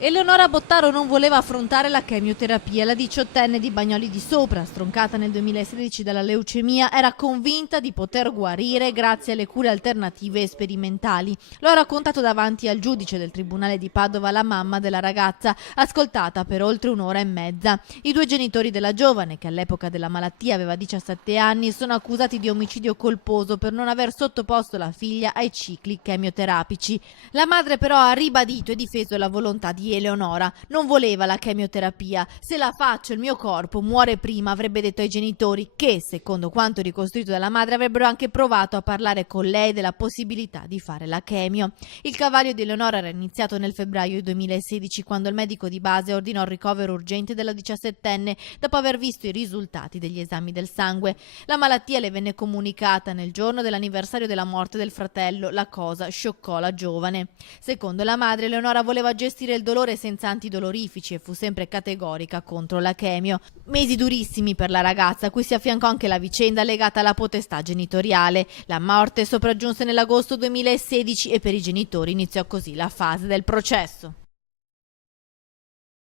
Eleonora Bottaro non voleva affrontare la chemioterapia. La diciottenne di Bagnoli di Sopra, stroncata nel 2016 dalla leucemia, era convinta di poter guarire grazie alle cure alternative e sperimentali. Lo ha raccontato davanti al giudice del Tribunale di Padova la mamma della ragazza, ascoltata per oltre un'ora e mezza. I due genitori della giovane, che all'epoca della malattia aveva 17 anni, sono accusati di omicidio colposo per non aver sottoposto la figlia ai cicli chemioterapici. La madre però ha ribadito e difeso la volontà di Eleonora. Non voleva la chemioterapia. Se la faccio il mio corpo muore prima, avrebbe detto ai genitori, che, secondo quanto ricostruito dalla madre, avrebbero anche provato a parlare con lei della possibilità di fare la chemio. Il calvario di Eleonora era iniziato nel febbraio 2016, quando il medico di base ordinò il ricovero urgente della 17enne dopo aver visto i risultati degli esami del sangue. La malattia le venne comunicata nel giorno dell'anniversario della morte del fratello. La cosa scioccò la giovane. Secondo la madre, Eleonora voleva gestire il dolore senza antidolorifici e fu sempre categorica contro la chemio. Mesi durissimi per la ragazza, a cui si affiancò anche la vicenda legata alla potestà genitoriale. La morte sopraggiunse nell'agosto 2016 e per i genitori iniziò così la fase del processo.